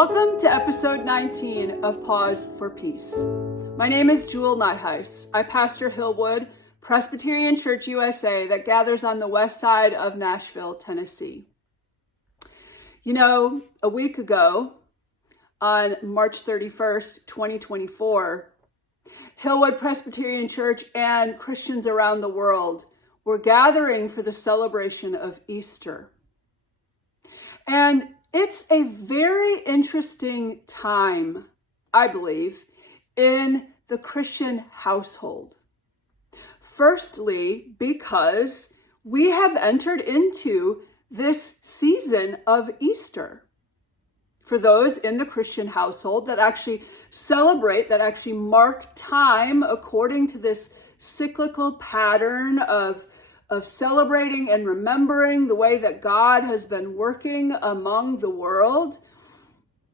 Welcome to episode 19 of Pause for Peace. My name is Jule. I pastor Hillwood Presbyterian Church USA that gathers on the west side of Nashville, Tennessee. You know, a week ago, on March 31st, 2024, Hillwood Presbyterian Church and Christians around the world were gathering for the celebration of Easter. And it's a very interesting time, I believe, in the Christian household. Firstly, because we have entered into this season of Easter. For those in the Christian household that actually celebrate, that actually mark time according to this cyclical pattern of celebrating and remembering the way that God has been working among the world,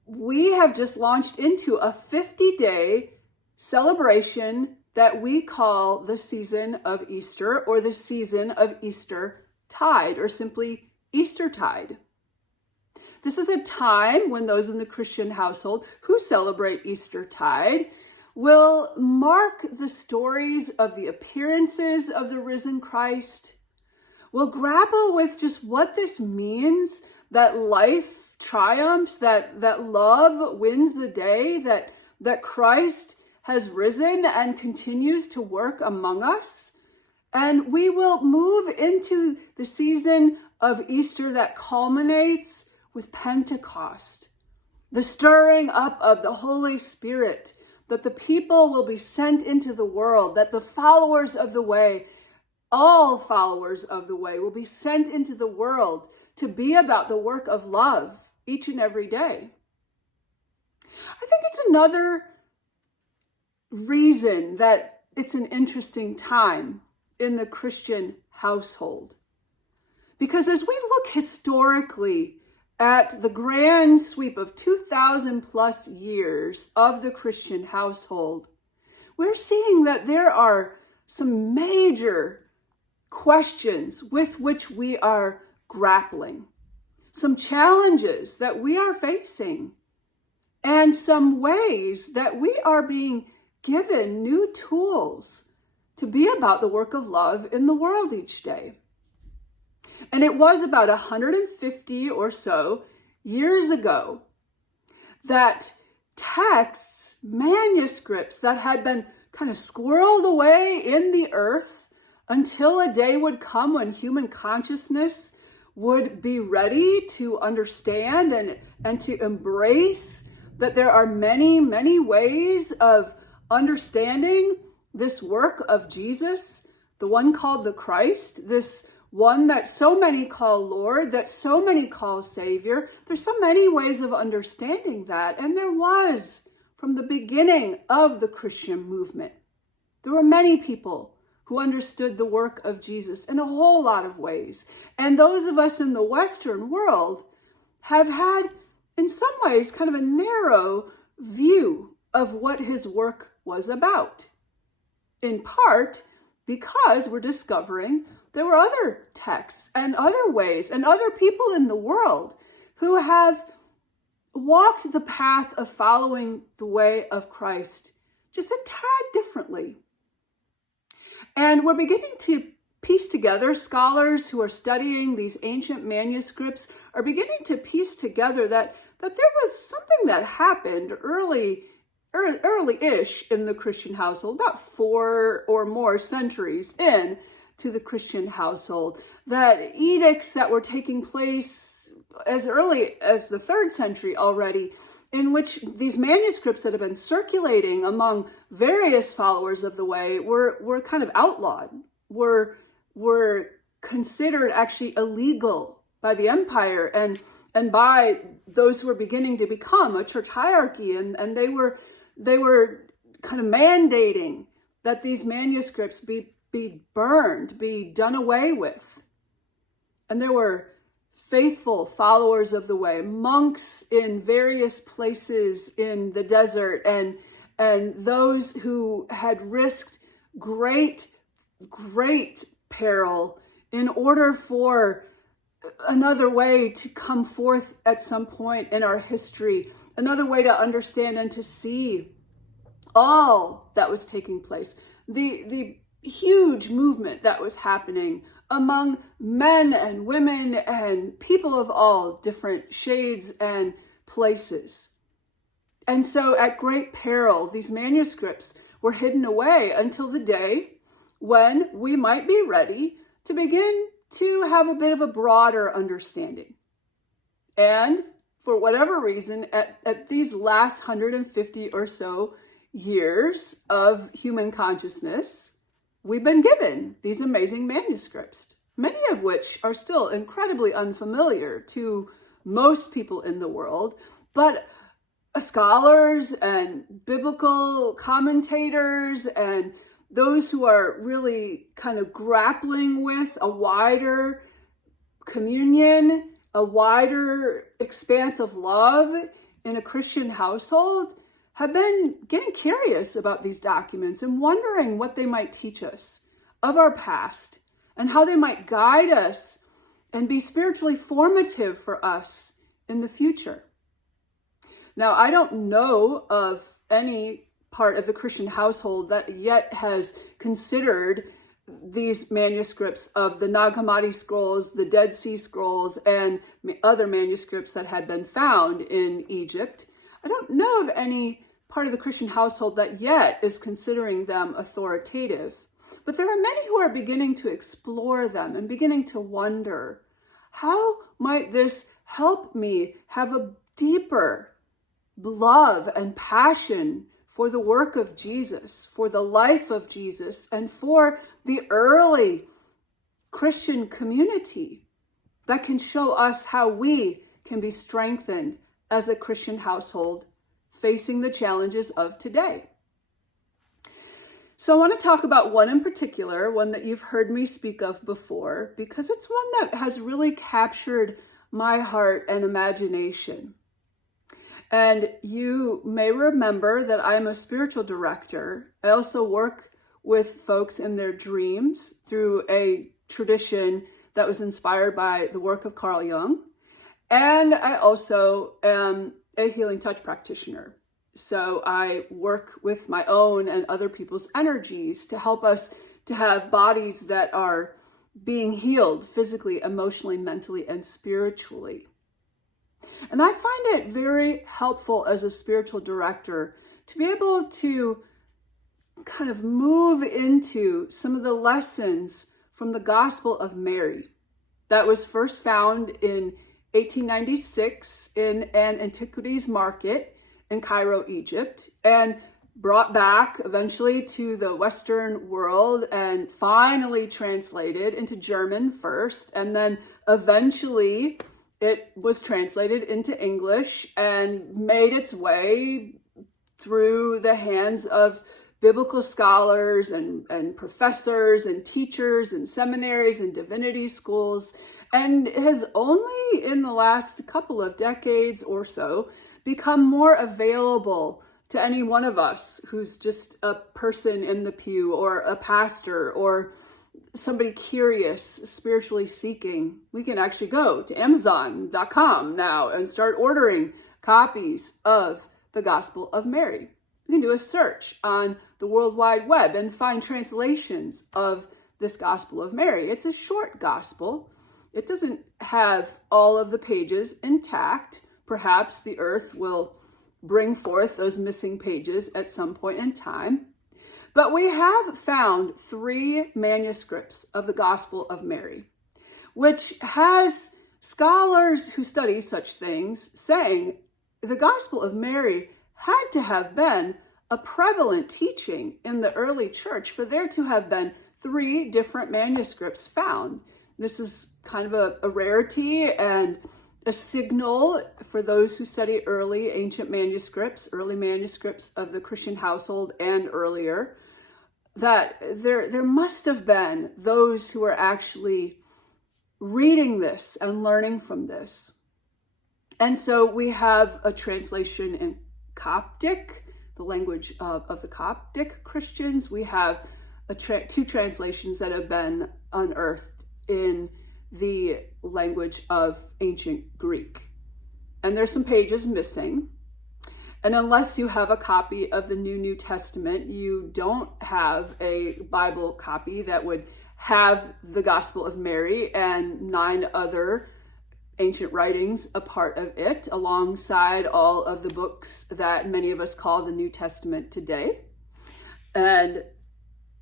we have just launched into a 50-day celebration that we call the season of Easter, or the season of Easter tide, or simply Eastertide. This is a time when those in the Christian household who celebrate Eastertide will mark the stories of the appearances of the risen Christ. We'll grapple with just what this means, that life triumphs, that love wins the day, that Christ has risen and continues to work among us. And we will move into the season of Easter that culminates with Pentecost, the stirring up of the Holy Spirit, that the people will be sent into the world, that the followers of the way, all followers of the way, will be sent into the world to be about the work of love each and every day. I think it's another reason that it's an interesting time in the Christian household. Because as we look historically at the grand sweep of 2,000 plus years of the Christian household, we're seeing that there are some major questions with which we are grappling, some challenges that we are facing, and some ways that we are being given new tools to be about the work of love in the world each day. And it was about 150 or so years ago that texts, manuscripts that had been kind of squirreled away in the earth until a day would come when human consciousness would be ready to understand and to embrace that there are many, many ways of understanding this work of Jesus, the one called the Christ, this one that so many call Lord, that so many call Savior. There's so many ways of understanding that. And there was, from the beginning of the Christian movement, there were many people who understood the work of Jesus in a whole lot of ways. And those of us in the Western world have had, in some ways, kind of a narrow view of what his work was about. In part because we're discovering there were other texts and other ways and other people in the world who have walked the path of following the way of Christ just a tad differently. And we're beginning to piece together, scholars who are studying these ancient manuscripts are beginning to piece together that there was something that happened early-ish in the Christian household, about 4 or more centuries in to the Christian household, that edicts that were taking place as early as the 3rd century already, in which these manuscripts that have been circulating among various followers of the way were kind of outlawed, were considered actually illegal by the empire and by those who were beginning to become a church hierarchy, and they were kind of mandating that these manuscripts be burned, be done away with. And there were faithful followers of the way, monks in various places in the desert, and those who had risked great peril in order for another way to come forth at some point in our history another way to understand and to see all that was taking place, the huge movement that was happening among men and women and people of all different shades and places. And so at great peril, these manuscripts were hidden away until the day when we might be ready to begin to have a bit of a broader understanding. And for whatever reason, at these last 150 or so years of human consciousness, we've been given these amazing manuscripts, many of which are still incredibly unfamiliar to most people in the world, but scholars and biblical commentators and those who are really kind of grappling with a wider communion, a wider expanse of love in a Christian household, have been getting curious about these documents and wondering what they might teach us of our past and how they might guide us and be spiritually formative for us in the future. Now, I don't know of any part of the Christian household that yet has considered these manuscripts of the Nag Hammadi scrolls, the Dead Sea Scrolls, and other manuscripts that had been found in Egypt. I don't know of any part of the Christian household that yet is considering them authoritative. But there are many who are beginning to explore them and beginning to wonder, how might this help me have a deeper love and passion for the work of Jesus, for the life of Jesus, and for the early Christian community that can show us how we can be strengthened as a Christian household facing the challenges of today. So I want to talk about one in particular, one that you've heard me speak of before, because it's one that has really captured my heart and imagination. And you may remember that I'm a spiritual director. I also work with folks in their dreams through a tradition that was inspired by the work of Carl Jung. And I also am a healing touch practitioner. So I work with my own and other people's energies to help us to have bodies that are being healed physically, emotionally, mentally, and spiritually. And I find it very helpful as a spiritual director to be able to kind of move into some of the lessons from the Gospel of Mary that was first found in 1896 in an antiquities market in Cairo, Egypt, and brought back eventually to the Western world and finally translated into German first, and then eventually it was translated into English and made its way through the hands of biblical scholars and professors and teachers and seminaries and divinity schools, and has only in the last couple of decades or so become more available to any one of us who's just a person in the pew or a pastor or somebody curious, spiritually seeking. We can actually go to Amazon.com now and start ordering copies of the Gospel of Mary. You can do a search on the World Wide Web and find translations of this Gospel of Mary. It's a short gospel. It doesn't have all of the pages intact. Perhaps the earth will bring forth those missing pages at some point in time. But we have found 3 manuscripts of the Gospel of Mary, which has scholars who study such things saying the Gospel of Mary had to have been a prevalent teaching in the early church for there to have been 3 different manuscripts found. This is kind of a rarity and a signal for those who study early ancient manuscripts, early manuscripts of the Christian household and earlier, that there must have been those who were actually reading this and learning from this. And so we have a translation in Coptic, the language of the Coptic Christians. We have 2 translations that have been unearthed in the language of ancient Greek. And there's some pages missing. And unless you have a copy of the New Testament, you don't have a Bible copy that would have the Gospel of Mary and 9 other ancient writings a part of it, alongside all of the books that many of us call the New Testament today. And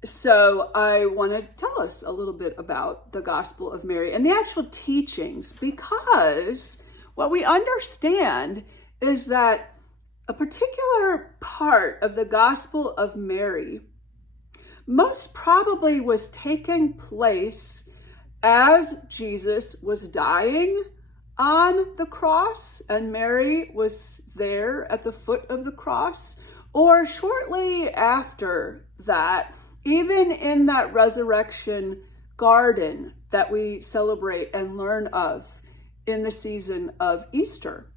so I want to tell us a little bit about the Gospel of Mary and the actual teachings, because what we understand is that a particular part of the Gospel of Mary most probably was taking place as Jesus was dying on the cross and Mary was there at the foot of the cross, or shortly after that, even in that resurrection garden that we celebrate and learn of in the season of Easter.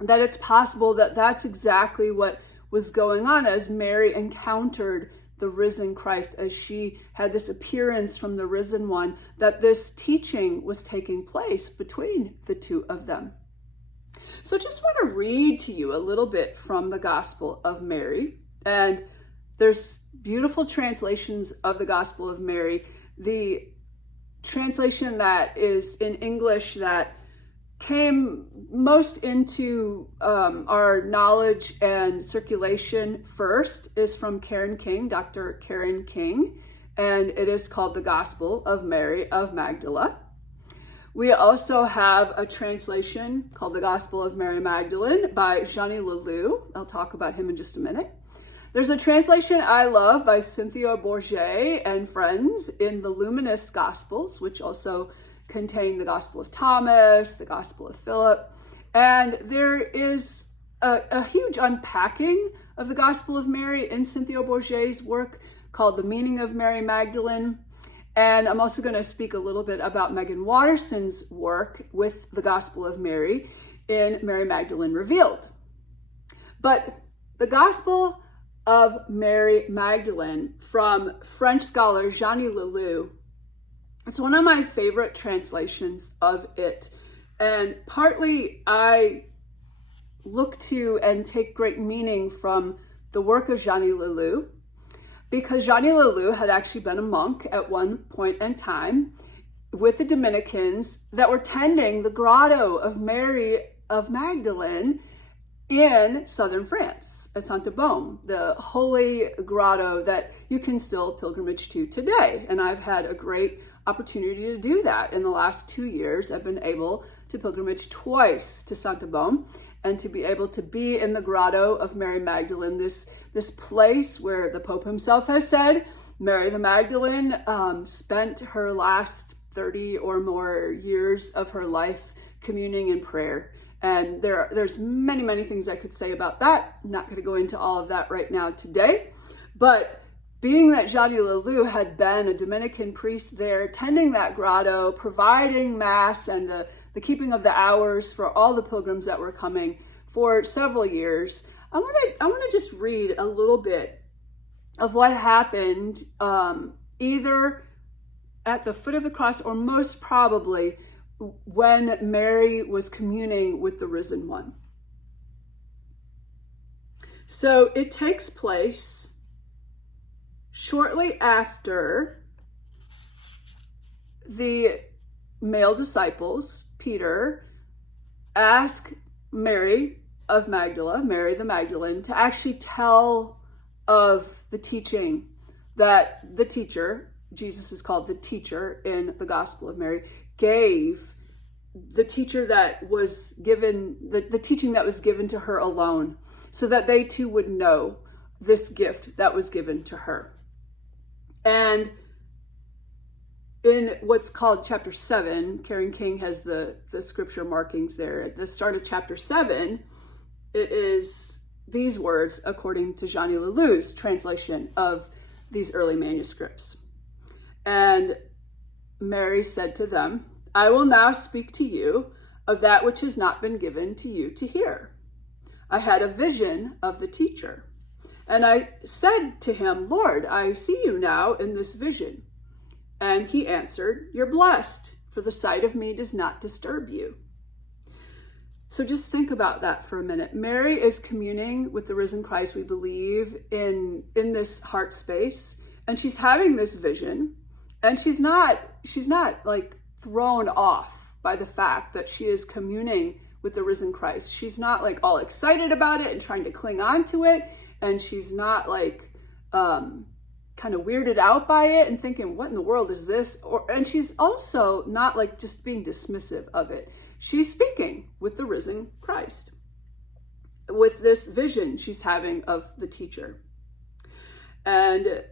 That it's possible that that's exactly what was going on as Mary encountered the risen Christ, as she had this appearance from the risen one, that this teaching was taking place between the two of them. So just want to read to you a little bit from the Gospel of Mary. And there's beautiful translations of the Gospel of Mary. The translation that is in English that came most into our knowledge and circulation first is from Dr. Karen King, and it is called The Gospel of Mary of Magdala. We also have a translation called The Gospel of Mary Magdalene by Johnny Lelou. I'll talk about him in just a minute. There's a translation I love by Cynthia Bourget and friends in the Luminous Gospels, which also contain the Gospel of Thomas, the Gospel of Philip. And there is a huge unpacking of the Gospel of Mary in Cynthia Bourget's work called The Meaning of Mary Magdalene. And I'm also going to speak a little bit about Megan Watterson's work with the Gospel of Mary in Mary Magdalene Revealed. But the Gospel of Mary Magdalene from French scholar Johnny Lelou, it's one of my favorite translations of it. And partly I look to and take great meaning from the work of Johnny Lelou, because Johnny Lelou had actually been a monk at one point in time with the Dominicans that were tending the grotto of Mary of Magdalene in southern France at Saint-Baume, the holy grotto that you can still pilgrimage to today. And I've had a great opportunity to do that. In the last 2 years, I've been able to pilgrimage twice to Saint-Baume and to be able to be in the grotto of Mary Magdalene, this place where the Pope himself has said Mary the Magdalene spent her last 30 or more years of her life communing in prayer. And there's many, many things I could say about that. I'm not going to go into all of that right now today, but being that Johnny Lelou had been a Dominican priest there, tending that grotto, providing mass and the keeping of the hours for all the pilgrims that were coming for several years, I want to just read a little bit of what happened either at the foot of the cross or most probably when Mary was communing with the risen one. So it takes place shortly after the male disciples, Peter, ask Mary of Magdala, Mary the Magdalene, to actually tell of the teaching that the teacher, Jesus is called the teacher in the Gospel of Mary, gave, the teacher that was given, the teaching that was given to her alone, so that they too would know this gift that was given to her. And in what's called chapter 7, Karen King has the scripture markings there. At the start of chapter 7, it is these words according to Johnny Lelou's translation of these early manuscripts. And Mary said to them, "I will now speak to you of that which has not been given to you to hear. I had a vision of the teacher. And I said to him, 'Lord, I see you now in this vision.' And he answered, 'You're blessed, for the sight of me does not disturb you.'" So just think about that for a minute. Mary is communing with the risen Christ, we believe, in this heart space, and she's having this vision, and she's not like thrown off by the fact that she is communing with the risen Christ. She's not like all excited about it and trying to cling on to it, and she's not like kind of weirded out by it and thinking, what in the world is this? And she's also not like just being dismissive of it. She's speaking with the risen Christ, with this vision she's having of the teacher. And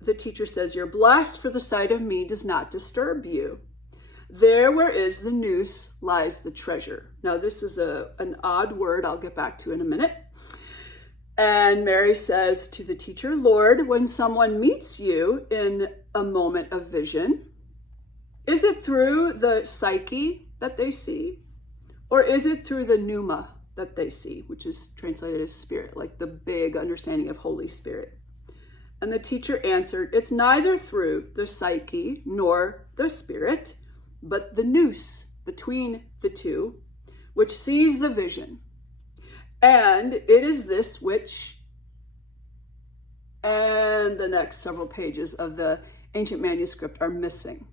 the teacher says, "You're blessed, for the sight of me does not disturb you. There where is the noose lies the treasure." Now, this is an odd word I'll get back to in a minute. And Mary says to the teacher, "Lord, when someone meets you in a moment of vision, is it through the psyche that they see? Or is it through the pneuma that they see?" Which is translated as spirit, like the big understanding of Holy Spirit. And the teacher answered, "It's neither through the psyche nor the spirit, but the nous between the two, which sees the vision. And it is this which," and the next several pages of the ancient manuscript are missing.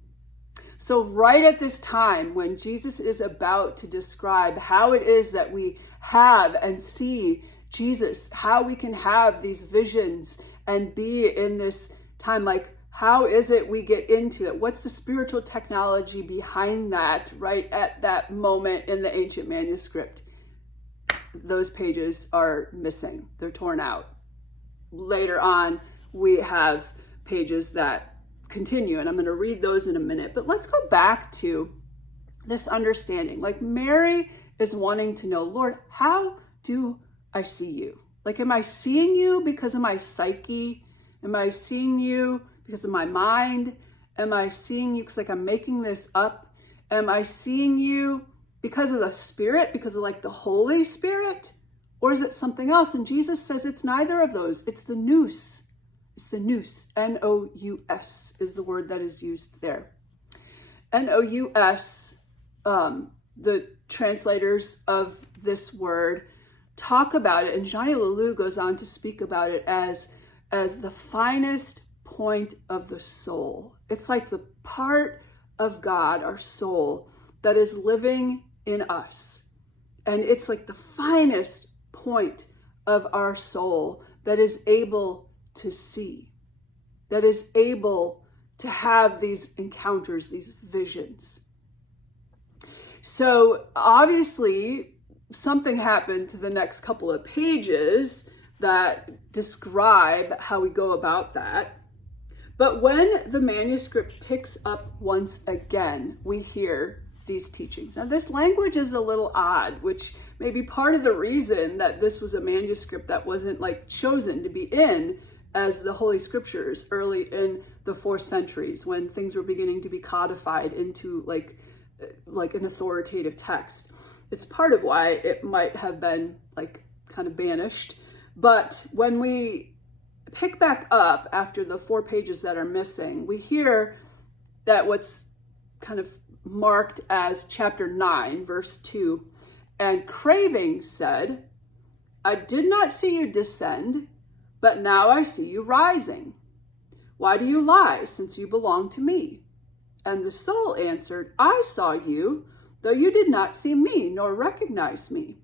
So right at this time, when Jesus is about to describe how it is that we have and see Jesus, how we can have these visions and be in this time, like, how is it we get into it? What's the spiritual technology behind that right at that moment in the ancient manuscript? Those pages are missing. They're torn out. Later on, we have pages that continue, and I'm going to read those in a minute. But let's go back to this understanding. Like, Mary is wanting to know, Lord, how do I see you? Like, am I seeing you because of my psyche? Am I seeing you because of my mind? Am I seeing you because like I'm making this up? Am I seeing you because of the Spirit, because of like the Holy Spirit? Or is it something else? And Jesus says it's neither of those. It's the nous. It's the nous. N-O-U-S is the word that is used there. N-O-U-S, the translators of this word talk about it, and Johnny Lalou goes on to speak about it as the finest point of the soul. It's like the part of God, our soul, that is living in us. And it's like the finest point of our soul that is able to see, that is able to have these encounters, these visions. So obviously, something happened to the next couple of pages that describe how we go about that. But when the manuscript picks up once again, we hear these teachings. Now, this language is a little odd, which may be part of the reason that this was a manuscript that wasn't like chosen to be in as the Holy Scriptures early in the 4th centuries, when things were beginning to be codified into like an authoritative text. It's part of why it might have been like kind of banished. But when we pick back up after the 4 pages that are missing, we hear that what's kind of marked as chapter 9, verse 2, "And craving said, I did not see you descend, but now I see you rising. Why do you lie, since you belong to me? And the soul answered, I saw you, though you did not see me, nor recognize me.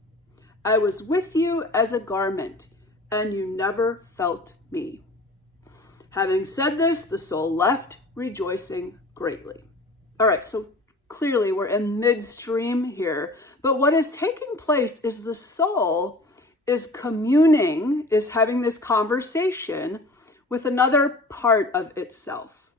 I was with you as a garment, and you never felt me. Having said this, the soul left, rejoicing greatly." All right, so clearly we're in midstream here. But what is taking place is the soul is communing, is having this conversation with another part of itself.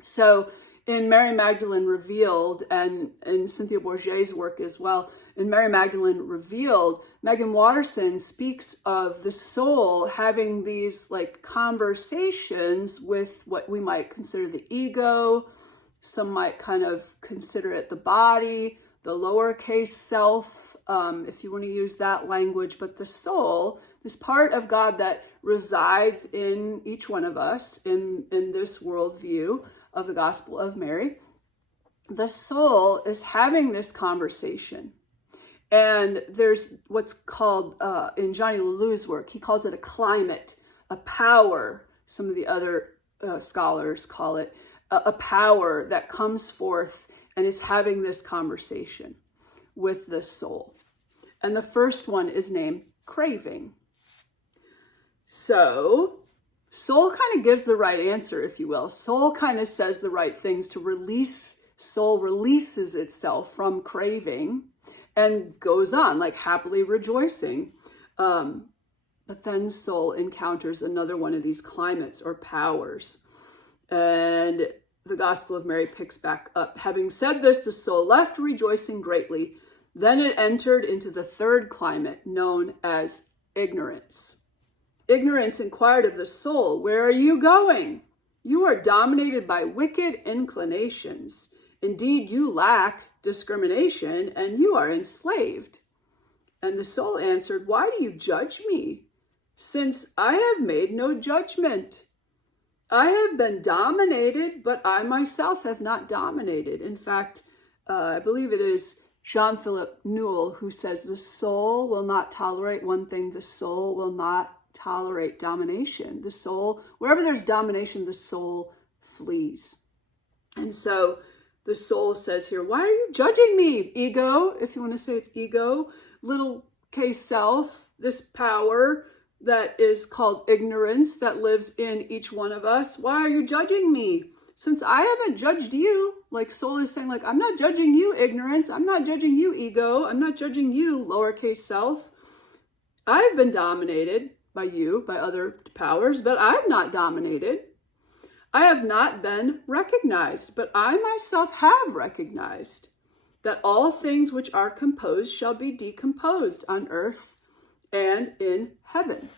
So in Mary Magdalene Revealed, and in Cynthia Bourget's work as well, in Mary Magdalene Revealed, Megan Watterson speaks of the soul having these like conversations with what we might consider the ego. Some might kind of consider it the body, the lowercase self, if you want to use that language. But the soul, this part of God that resides in each one of us in this worldview of the Gospel of Mary, the soul is having this conversation. And there's what's called, in Johnny Laloux's work, he calls it a climate, a power. Some of the other scholars call it a power that comes forth and is having this conversation with the soul. And the first one is named craving. So soul kind of gives the right answer, if you will. Soul kind of says the right things to release. Soul releases itself from craving and goes on, like happily rejoicing. But then soul encounters another one of these climates or powers. And the Gospel of Mary picks back up. Having said this, the soul left rejoicing greatly. Then it entered into the third climate, known as ignorance. Ignorance inquired of the soul, "Where are you going? You are dominated by wicked inclinations. Indeed, you lack discrimination, and you are enslaved." And the soul answered, "Why do you judge me? Since I have made no judgment. I have been dominated, but I myself have not dominated." In fact, I believe it is Jean-Philippe Newell who says the soul will not tolerate one thing. The soul will not tolerate domination. The soul, wherever there's domination, the soul flees. And so the soul says here, "Why are you judging me, ego?" If you want to say it's ego, little k self, this power that is called ignorance that lives in each one of us. "Why are you judging me? Since I haven't judged you." Like soul is saying, like, I'm not judging you, ignorance. I'm not judging you, ego. I'm not judging you, lowercase self. I've been dominated by you, by other powers, but I've not dominated. I have not been recognized, but I myself have recognized that all things which are composed shall be decomposed on earth and in heaven.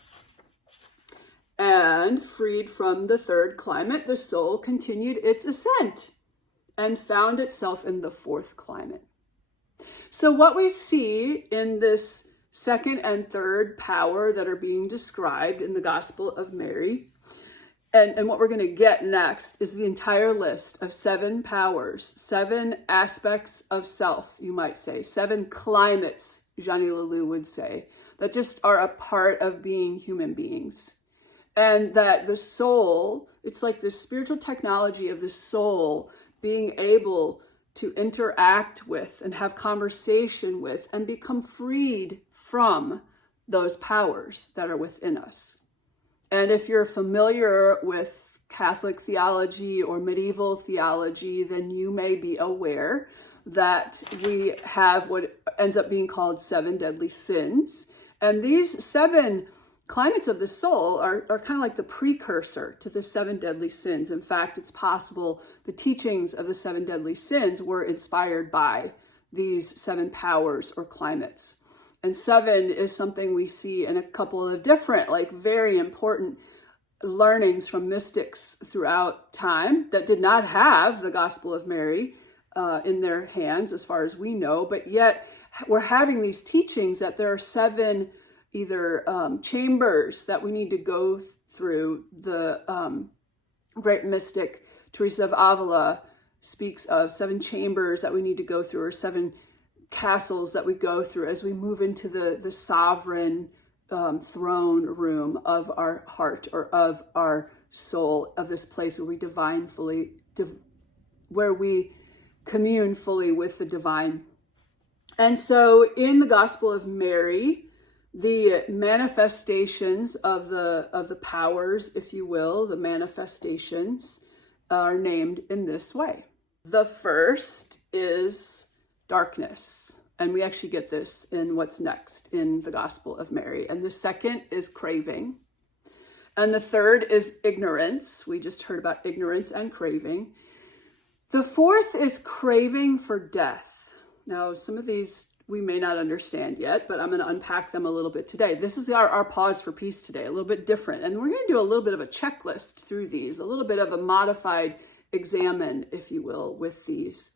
And freed from the third climate, the soul continued its ascent and found itself in the fourth climate. So what we see in this second and third power that are being described in the Gospel of Mary, and what we're going to get next, is the entire list of 7 powers, 7 aspects of self, you might say, 7 climates, Johnny Laloux would say, that just are a part of being human beings. And that the soul, it's like the spiritual technology of the soul being able to interact with and have conversation with and become freed from those powers that are within us. And if you're familiar with Catholic theology or medieval theology, then you may be aware that we have what ends up being called 7 deadly sins. And these 7 climates of the soul are kind of like the precursor to the 7 deadly sins. In fact, it's possible the teachings of the 7 deadly sins were inspired by these 7 powers or climates. And 7 is something we see in a couple of different, like very important learnings from mystics throughout time that did not have the Gospel of Mary in their hands, as far as we know, but yet we're having these teachings that there are 7 either chambers that we need to go through. The great mystic Teresa of Avila speaks of 7 chambers that we need to go through, or 7 castles that we go through as we move into the sovereign throne room of our heart or of our soul, of this place where we where we commune fully with the divine. And so in the Gospel of Mary, the manifestations of the powers, if you will, the manifestations are named in this way. The first is darkness. And we actually get this in what's next in the Gospel of Mary. And the second is craving. And the third is ignorance. We just heard about ignorance and craving. The fourth is craving for death. Now, some of these we may not understand yet, but I'm going to unpack them a little bit today. This is our pause for peace today, a little bit different. And we're going to do a little bit of a checklist through these, a little bit of a modified examine, if you will, with these.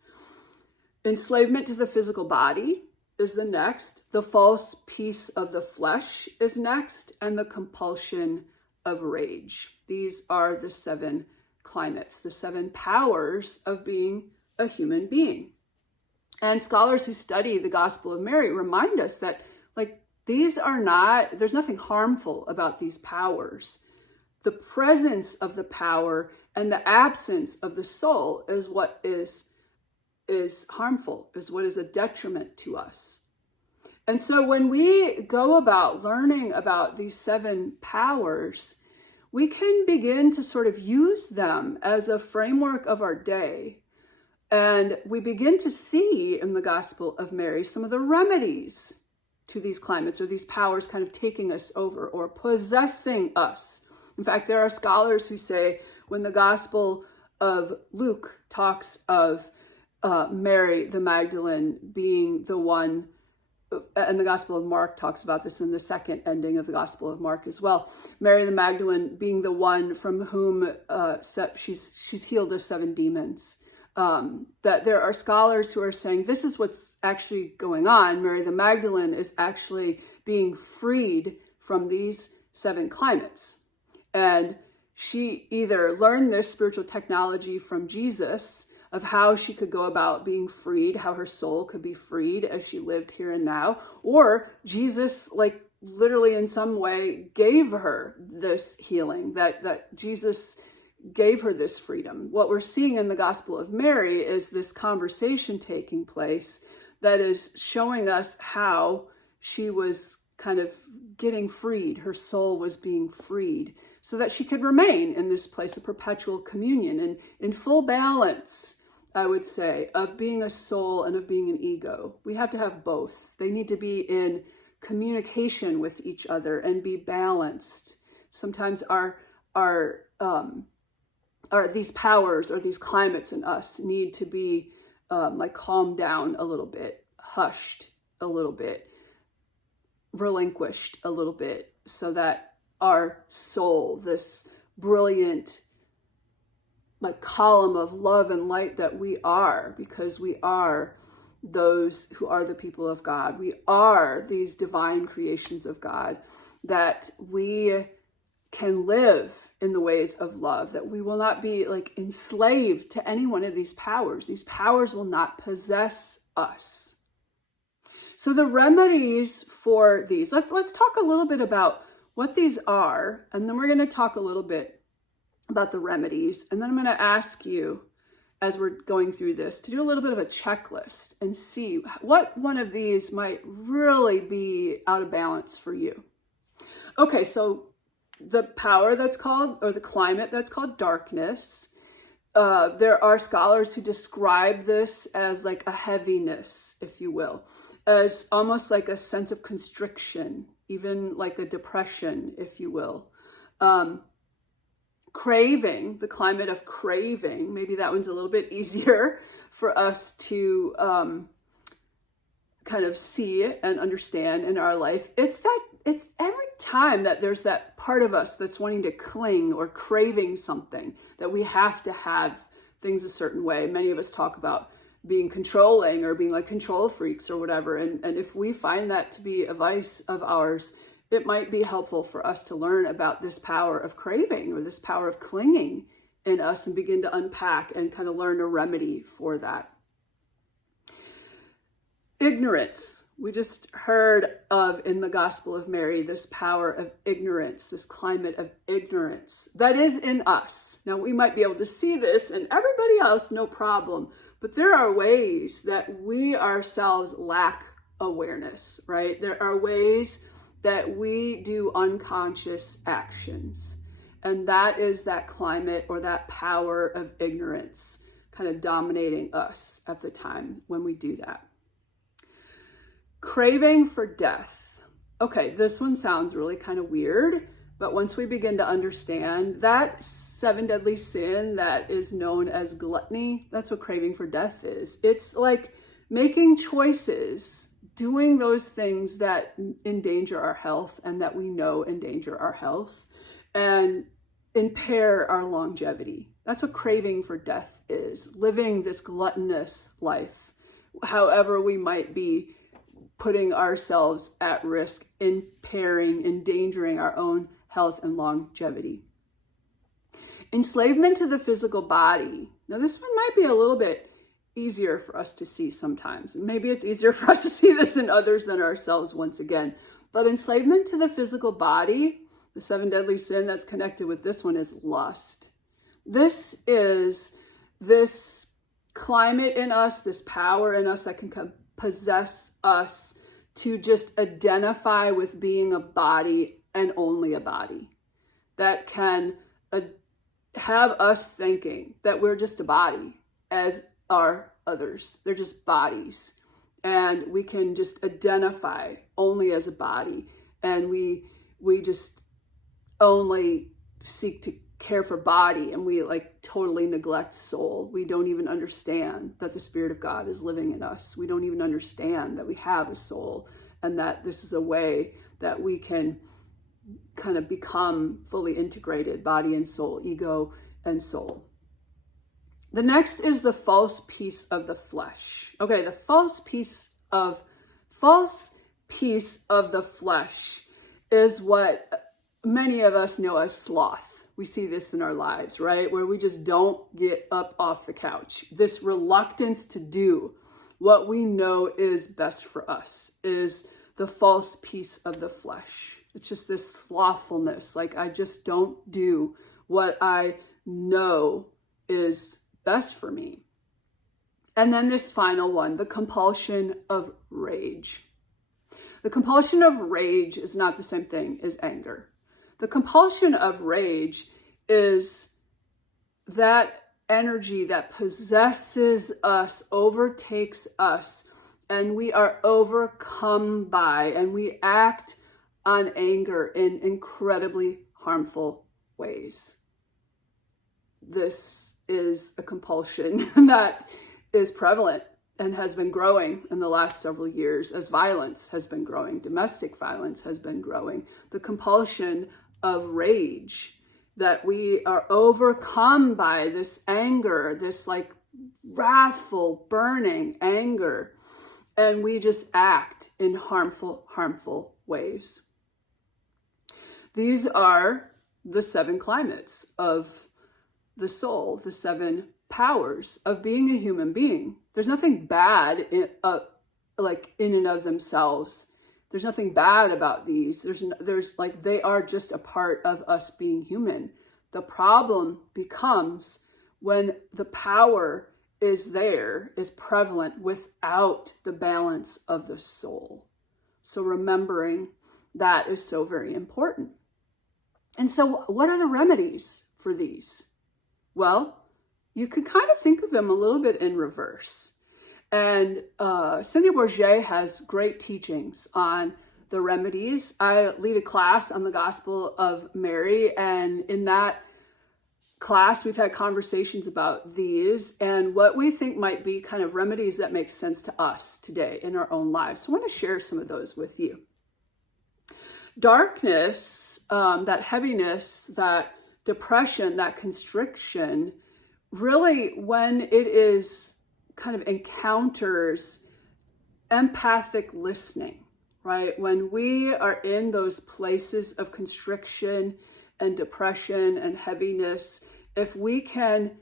Enslavement to the physical body is the next. The false peace of the flesh is next. And the compulsion of rage. These are the 7 climates, the 7 powers of being a human being. And scholars who study the Gospel of Mary remind us that, like, there's nothing harmful about these powers. The presence of the power and the absence of the soul is what is harmful, is what is a detriment to us. And so when we go about learning about these 7 powers, we can begin to sort of use them as a framework of our day. And we begin to see in the Gospel of Mary some of the remedies to these climates or these powers kind of taking us over or possessing us. In fact, there are scholars who say when the Gospel of Luke talks of Mary the Magdalene being the one, and the Gospel of Mark talks about this in the second ending of the Gospel of Mark as well, Mary the Magdalene being the one from whom she's healed of 7 demons. That there are scholars who are saying this is what's actually going on. Mary the Magdalene is actually being freed from these 7 climates. And she either learned this spiritual technology from Jesus of how she could go about being freed, how her soul could be freed as she lived here and now, or Jesus, like, literally in some way gave her this healing, that Jesus gave her this freedom. What we're seeing in the Gospel of Mary is this conversation taking place that is showing us how she was kind of getting freed. Her soul was being freed so that she could remain in this place of perpetual communion and in full balance, I would say, of being a soul and of being an ego. We have to have both. They need to be in communication with each other and be balanced. Sometimes these powers or these climates in us need to be like calmed down a little bit, hushed a little bit, relinquished a little bit, so that our soul, this brilliant like column of love and light that we are, because we are those who are the people of God. We are these divine creations of God, that we can live in the ways of love, that we will not be like enslaved to any one of these powers. These powers will not possess us. So the remedies for these, let's talk a little bit about what these are, and then we're going to talk a little bit about the remedies, and then I'm going to ask you, as we're going through this, to do a little bit of a checklist and see what one of these might really be out of balance for you. Okay, so the power that's called, or the climate that's called darkness, there are scholars who describe this as like a heaviness, if you will, as almost like a sense of constriction, even like a depression, if you will. Craving, the climate of craving, maybe that one's a little bit easier for us to kind of see and understand in our life. It's every time that there's that part of us that's wanting to cling or craving something, that we have to have things a certain way. Many of us talk about being controlling or being like control freaks or whatever. And if we find that to be a vice of ours, it might be helpful for us to learn about this power of craving or this power of clinging in us and begin to unpack and kind of learn a remedy for that. Ignorance. We just heard of in the Gospel of Mary, this power of ignorance, this climate of ignorance that is in us. Now, we might be able to see this in everybody else, no problem, but there are ways that we ourselves lack awareness, right? There are ways that we do unconscious actions, and that is that climate or that power of ignorance kind of dominating us at the time when we do that. Craving for death. Okay, this one sounds really kind of weird, but once we begin to understand that 7 deadly sin that is known as gluttony, that's what craving for death is. It's like making choices, doing those things that endanger our health and that we know endanger our health and impair our longevity. That's what craving for death is, living this gluttonous life, however we might be putting ourselves at risk, impairing, endangering our own health and longevity. Enslavement to the physical body. Now, this one might be a little bit easier for us to see sometimes. And maybe it's easier for us to see this in others than ourselves once again. But enslavement to the physical body, the 7 deadly sin that's connected with this one, is lust. This is this climate in us, this power in us that can possess us to just identify with being a body and only a body. That can have us thinking that we're just a body, as are others. They're just bodies. And we can just identify only as a body. And we just only seek to care for body, and we like totally neglect soul. We don't even understand that the Spirit of God is living in us. We don't even understand that we have a soul, and that this is a way that we can kind of become fully integrated, body and soul, ego and soul. The next is the false peace of the flesh. Okay, the false peace of the flesh is what many of us know as sloth. We see this in our lives, right? Where we just don't get up off the couch. This reluctance to do what we know is best for us is the false peace of the flesh. It's just this slothfulness. Like, I just don't do what I know is best for me. And then this final one, the compulsion of rage. The compulsion of rage is not the same thing as anger. The compulsion of rage is that energy that possesses us, overtakes us, and we are overcome by, and we act on anger in incredibly harmful ways. This is a compulsion that is prevalent and has been growing in the last several years as violence has been growing, domestic violence has been growing. The compulsion of rage, that we are overcome by this anger, this like wrathful, burning anger, and we just act in harmful ways. These are the 7 climates of the soul, the 7 powers of being a human being. There's nothing bad in and of themselves. There's nothing bad about these. There's like, they are just a part of us being human. The problem becomes when the power is prevalent without the balance of the soul. So remembering that is so very important. And so what are the remedies for these? Well, you can kind of think of them a little bit in reverse. And Cynthia Bourget has great teachings on the remedies. I lead a class on the Gospel of Mary, and in that class, we've had conversations about these and what we think might be kind of remedies that make sense to us today in our own lives. So I want to share some of those with you. Darkness, that heaviness, that depression, that constriction, really when it is kind of encounters empathic listening, right? When we are in those places of constriction and depression and heaviness, if we can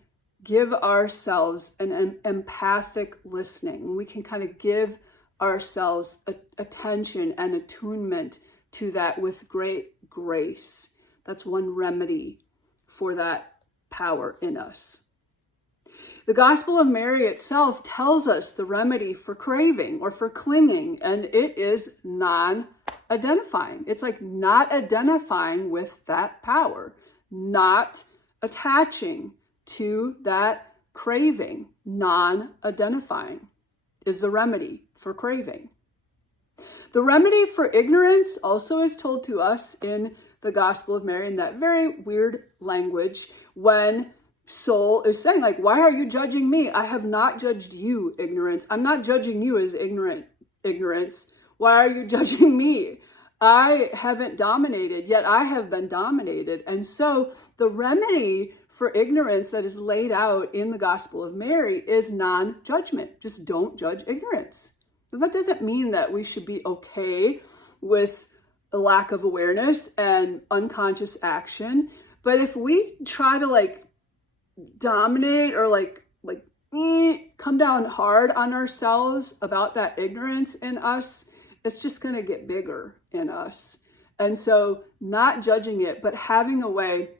give ourselves an empathic listening, we can kind of give ourselves attention and attunement to that with great grace. That's one remedy for that power in us. The Gospel of Mary itself tells us the remedy for craving or for clinging, and it is non-identifying. It's like not identifying with that power, not attaching to that craving. Non-identifying is the remedy for craving. The remedy for ignorance also is told to us in the Gospel of Mary in that very weird language when soul is saying, like, why are you judging me? I have not judged you, ignorance. I'm not judging you as ignorance. Why are you judging me? I haven't dominated, yet I have been dominated. And so the remedy for ignorance that is laid out in the Gospel of Mary is non-judgment. Just don't judge ignorance. But that doesn't mean that we should be okay with a lack of awareness and unconscious action. But if we try to dominate or come down hard on ourselves about that ignorance in us, it's just going to get bigger in us. And so not judging it, but having a way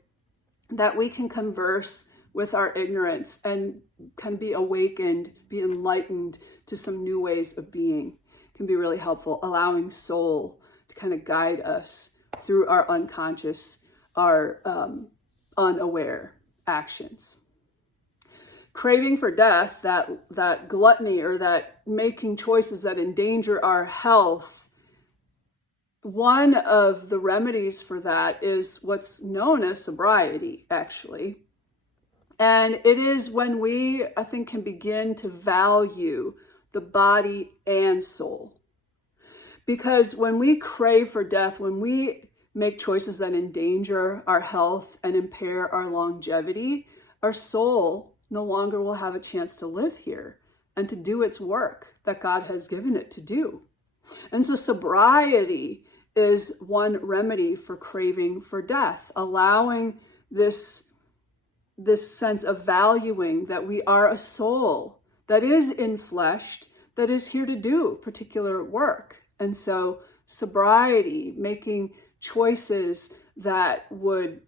that we can converse with our ignorance and can be awakened, be enlightened to some new ways of being can be really helpful. Allowing soul to kind of guide us through our unconscious, our unaware actions. Craving for death, that gluttony or that making choices that endanger our health, one of the remedies for that is what's known as sobriety, actually. And it is when we, I think, can begin to value the body and soul. Because when we crave for death, when we make choices that endanger our health and impair our longevity, our soul no longer will have a chance to live here and to do its work that God has given it to do. And so sobriety is one remedy for craving for death, allowing this sense of valuing that we are a soul that is infleshed, that is here to do particular work. And so sobriety, making choices that would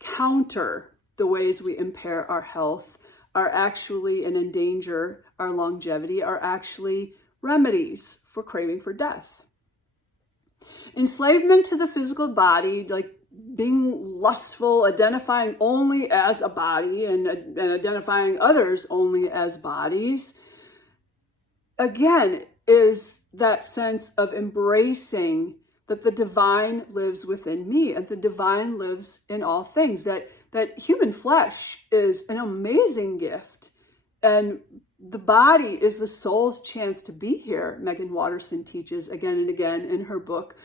counter the ways we impair our health, are actually and endanger our longevity, are actually remedies for craving for death. Enslavement to the physical body, like being lustful, identifying only as a body and identifying others only as bodies, again, is that sense of embracing that the divine lives within me and the divine lives in all things, that human flesh is an amazing gift. And the body is the soul's chance to be here, Megan Watterson teaches again and again in her book,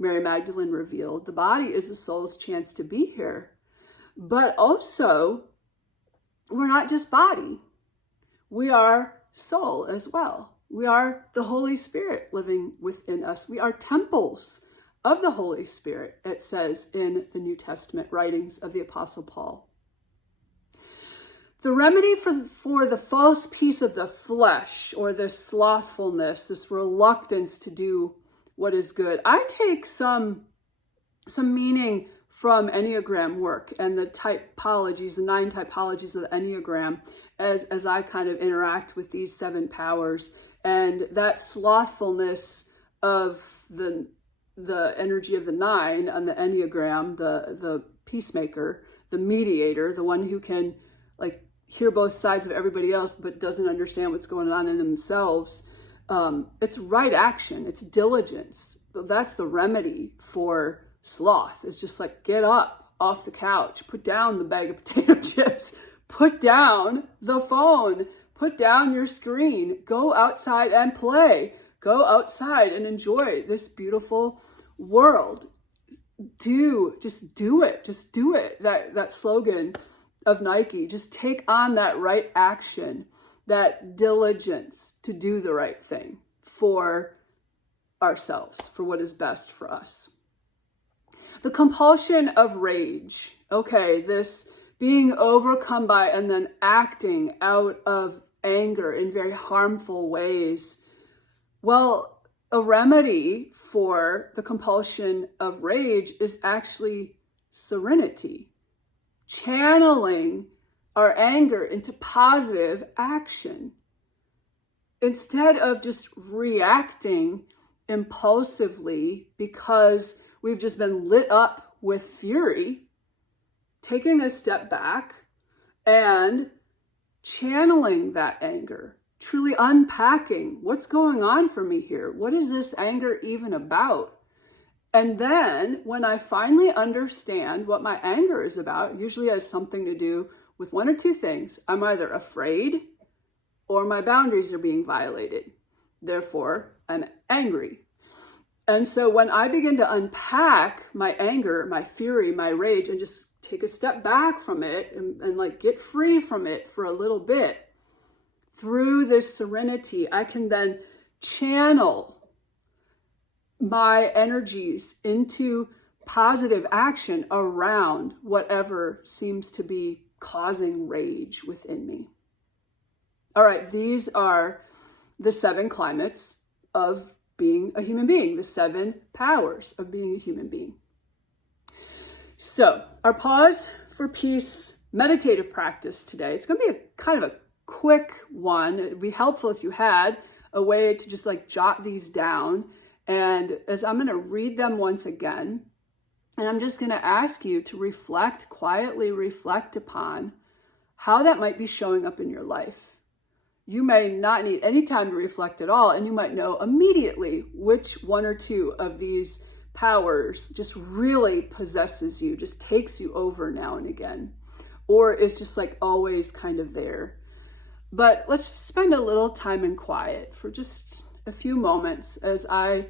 Mary Magdalene Revealed. The body is the soul's chance to be here. But also, we're not just body. We are soul as well. We are the Holy Spirit living within us. We are temples of the Holy Spirit, it says in the New Testament writings of the Apostle Paul. The remedy for the false peace of the flesh, or this slothfulness, this reluctance to do what is good. I take some meaning from Enneagram work and the typologies, the 9 typologies of the Enneagram, as I kind of interact with these 7 powers, and that slothfulness of the energy of the 9 on the Enneagram, the peacemaker, the mediator, the one who can hear both sides of everybody else but doesn't understand what's going on in themselves. It's right action, it's diligence. That's the remedy for sloth. It's just get up off the couch, put down the bag of potato chips, put down the phone, put down your screen, go outside and play, go outside and enjoy this beautiful world. Just do it. That slogan of Nike, just take on that right action, that diligence to do the right thing for ourselves, for what is best for us. The compulsion of rage. Okay, this being overcome by and then acting out of anger in very harmful ways. Well, a remedy for the compulsion of rage is actually serenity, channeling our anger into positive action. Instead of just reacting impulsively because we've just been lit up with fury, taking a step back and channeling that anger, truly unpacking what's going on for me here. What is this anger even about? And then when I finally understand what my anger is about, it usually has something to do with one or two things. I'm either afraid or my boundaries are being violated. Therefore, I'm angry. And so when I begin to unpack my anger, my fury, my rage, and just take a step back from it and get free from it for a little bit, through this serenity, I can then channel my energies into positive action around whatever seems to be causing rage within me. All right, these are the 7 climates of being a human being, the 7 powers of being a human being. So our pause for peace meditative practice today, it's going to be a kind of a quick one. It'd be helpful if you had a way to just like jot these down. And as I'm going to read them once again, and I'm just going to ask you to reflect, quietly reflect upon how that might be showing up in your life. You may not need any time to reflect at all, and you might know immediately which 1 or 2 of these powers just really possesses you, just takes you over now and again, or is just like always kind of there. But let's just spend a little time in quiet for just a few moments as I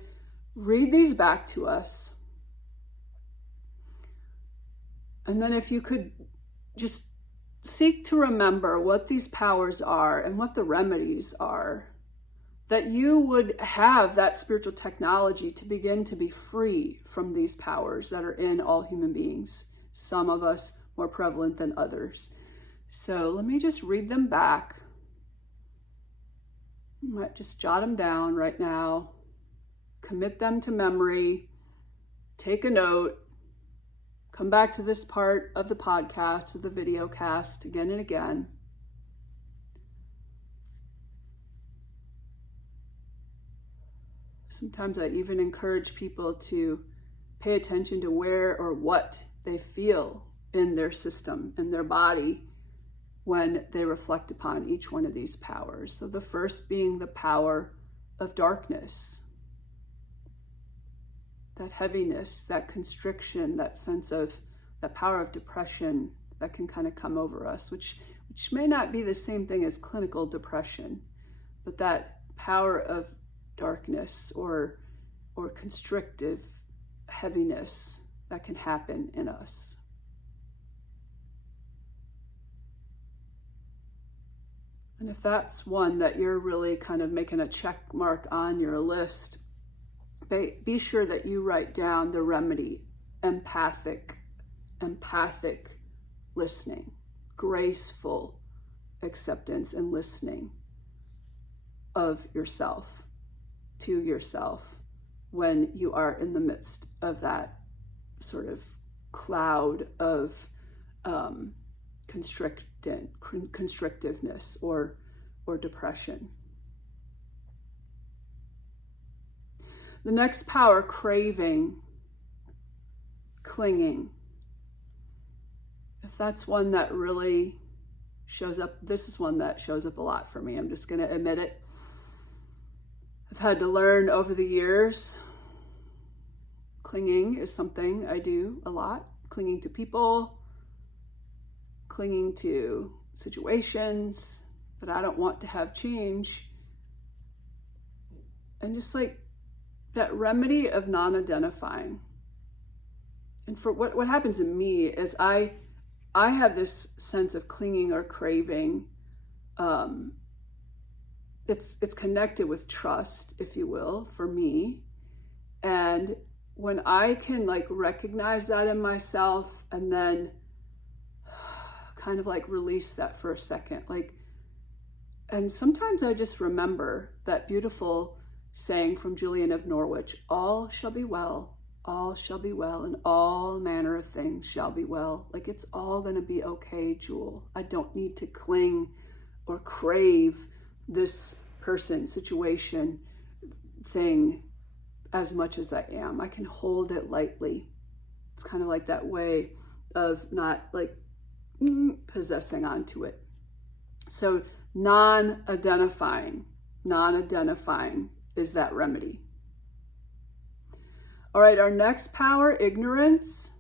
read these back to us. And then if you could just seek to remember what these powers are and what the remedies are, that you would have that spiritual technology to begin to be free from these powers that are in all human beings, some of us more prevalent than others. So let me just read them back. You might just jot them down right now, commit them to memory, take a note, come back to this part of the podcast, of the video cast again and again. Sometimes I even encourage people to pay attention to where or what they feel in their system, in their body, when they reflect upon each one of these powers. So the first being the power of darkness. That heaviness, that constriction, that sense of, that power of depression that can kind of come over us, which may not be the same thing as clinical depression, but that power of darkness or constrictive heaviness that can happen in us. And if that's one that you're really kind of making a check mark on your list, be sure that you write down the remedy: empathic listening, graceful acceptance and listening of yourself, to yourself, when you are in the midst of that sort of cloud of constrictiveness or depression. The next power, craving, clinging. If that's one that really shows up, this is one that shows up a lot for me. I'm just going to admit it. I've had to learn over the years, clinging is something I do a lot. Clinging to people, clinging to situations that I don't want to have change. And just like that remedy of non-identifying. And for what happens in me is I have this sense of clinging or craving. It's connected with trust, if you will, for me. And when I can like recognize that in myself and then kind of like release that for a second, like, and sometimes I just remember that beautiful saying from Julian of Norwich: all shall be well, and all manner of things shall be well. Like, it's all going to be okay, Jule. I don't need to cling or crave this person, situation, thing as much as I am. I can hold it lightly. It's kind of like that way of not like possessing onto it. So non-identifying is that remedy. All right, our next power, ignorance.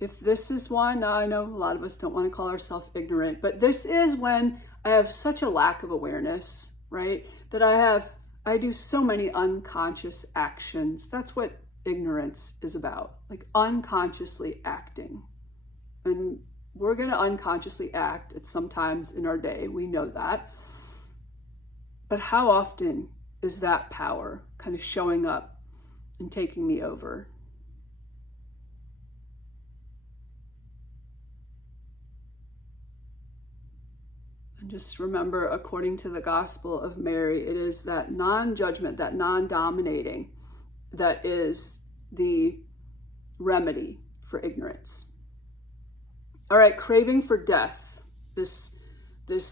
If this is one, now I know a lot of us don't want to call ourselves ignorant, but this is when I have such a lack of awareness, right? That I do so many unconscious actions. That's what ignorance is about, like unconsciously acting. And we're going to unconsciously act at some times in our day. We know that. But how often is that power kind of showing up and taking me over? And just remember, according to the Gospel of Mary, it is that non-judgment, that non-dominating, that is the remedy for ignorance. All right, craving for death. This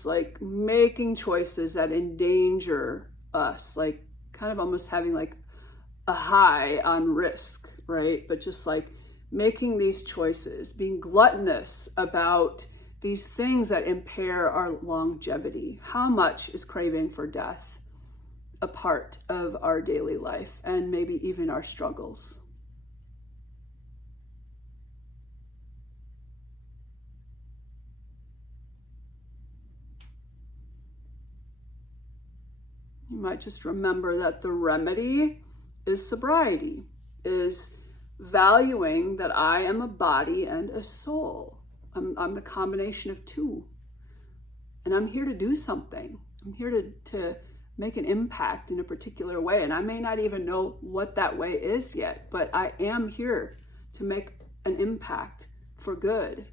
like making choices that endanger us, like kind of almost having like a high on risk, right? But just like making these choices, being gluttonous about these things that impair our longevity. How much is craving for death a part of our daily life and maybe even our struggles? You might just remember that the remedy is sobriety, is valuing that I am a body and a soul. I'm the combination of two. And I'm here to do something. I'm here to make an impact in a particular way. And I may not even know what that way is yet, but I am here to make an impact for good.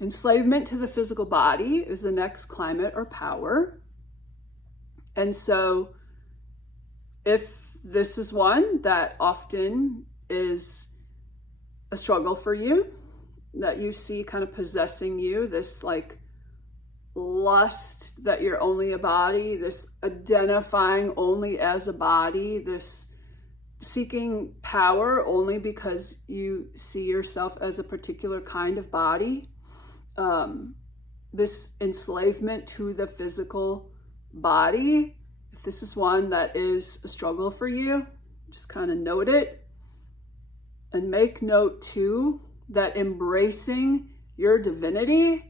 Enslavement to the physical body is the next climate or power. And so if this is one that often is a struggle for you, that you see kind of possessing you, this like lust that you're only a body, this identifying only as a body, this seeking power only because you see yourself as a particular kind of body, this enslavement to the physical body, if this is one that is a struggle for you, just kind of note it. And make note too that embracing your divinity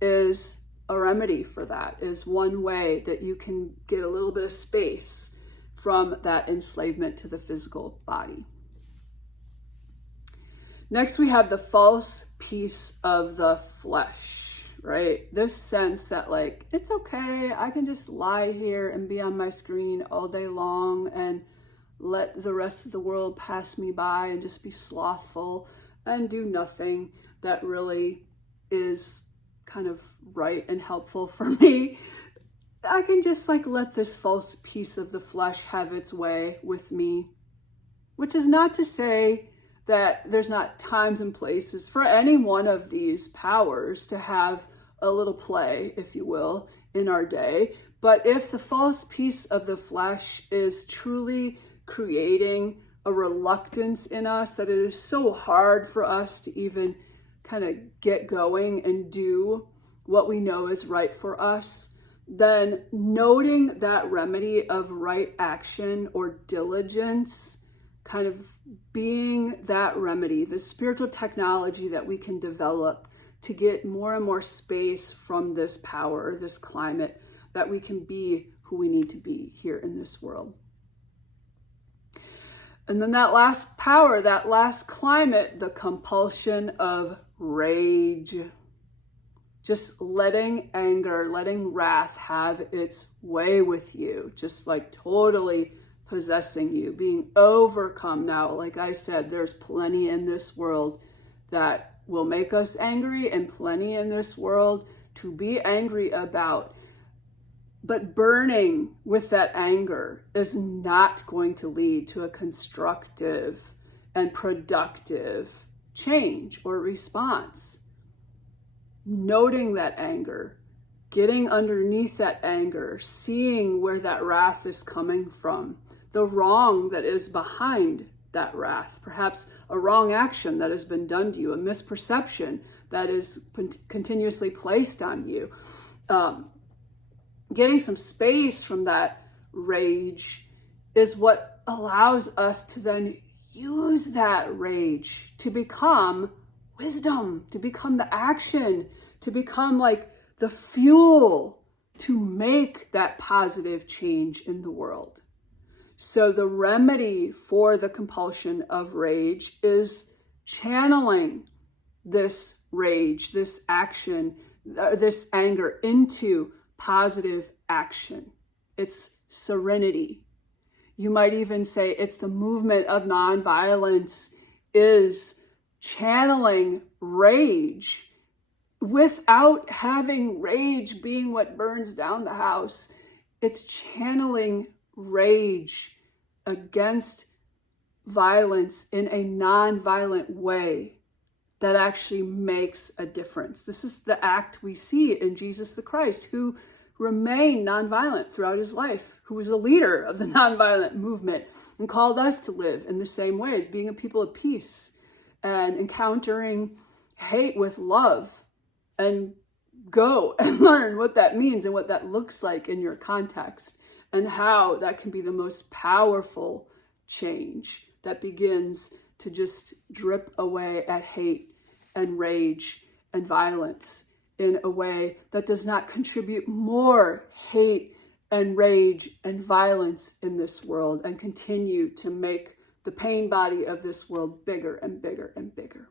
is a remedy for that, is one way that you can get a little bit of space from that enslavement to the physical body. Next, we have the false peace of the flesh, right? This sense that like, it's okay, I can just lie here and be on my screen all day long and let the rest of the world pass me by and just be slothful and do nothing that really is kind of right and helpful for me. I can just like let this false piece of the flesh have its way with me, which is not to say that there's not times and places for any one of these powers to have a little play, if you will, in our day. But if the false piece of the flesh is truly creating a reluctance in us that it is so hard for us to even kind of get going and do what we know is right for us, then noting that remedy of right action or diligence, kind of being that remedy, the spiritual technology that we can develop to get more and more space from this power, this climate, that we can be who we need to be here in this world. And then that last power, that last climate, the compulsion of rage. Just letting anger, letting wrath have its way with you. Just like totally possessing you, being overcome. Now, like I said, there's plenty in this world that will make us angry and plenty in this world to be angry about. But burning with that anger is not going to lead to a constructive and productive change or response. Noting that anger, getting underneath that anger, seeing where that wrath is coming from, the wrong that is behind that wrath, perhaps a wrong action that has been done to you, a misperception that is continuously placed on you. Getting some space from that rage is what allows us to then use that rage to become wisdom, to become the action, to become like the fuel to make that positive change in the world. So the remedy for the compulsion of rage is channeling this rage, this action, this anger into positive action. It's serenity. You might even say it's the movement of nonviolence is channeling rage without having rage being what burns down the house. It's channeling rage against violence in a non-violent way that actually makes a difference. This is the act we see in Jesus the Christ, who remained nonviolent throughout his life, who was a leader of the nonviolent movement and called us to live in the same ways, being a people of peace and encountering hate with love, and go and learn what that means and what that looks like in your context, and how that can be the most powerful change that begins to just drip away at hate and rage and violence in a way that does not contribute more hate and rage and violence in this world, and continue to make the pain body of this world bigger and bigger and bigger.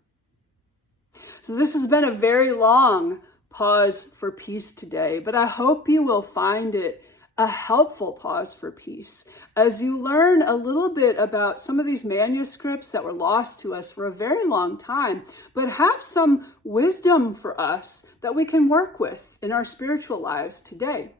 So this has been a very long pause for peace today, but I hope you will find it a helpful pause for peace as you learn a little bit about some of these manuscripts that were lost to us for a very long time, but have some wisdom for us that we can work with in our spiritual lives today.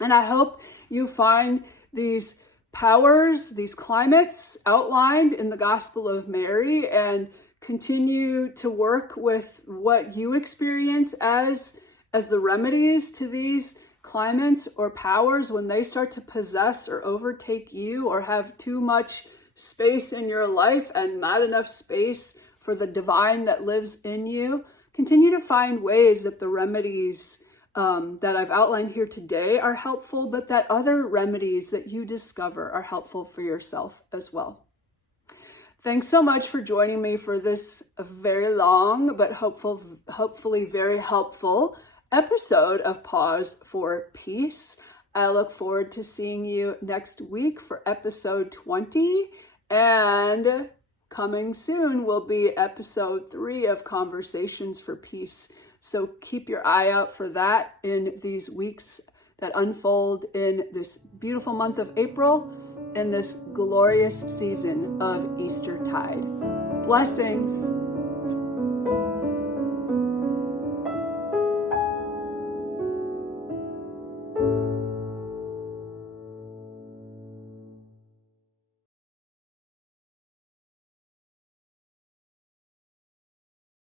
And I hope you find these powers, these climates outlined in the Gospel of Mary, and continue to work with what you experience as the remedies to these climates or powers when they start to possess or overtake you, or have too much space in your life and not enough space for the divine that lives in you. Continue to find ways that the remedies that I've outlined here today are helpful, but that other remedies that you discover are helpful for yourself as well. Thanks so much for joining me for this very long, but hopefully very helpful episode of Pause for Peace. I look forward to seeing you next week for episode 20, and coming soon will be episode 3 of Conversations for Peace. So keep your eye out for that in these weeks that unfold in this beautiful month of April, in this glorious season of Eastertide. Blessings.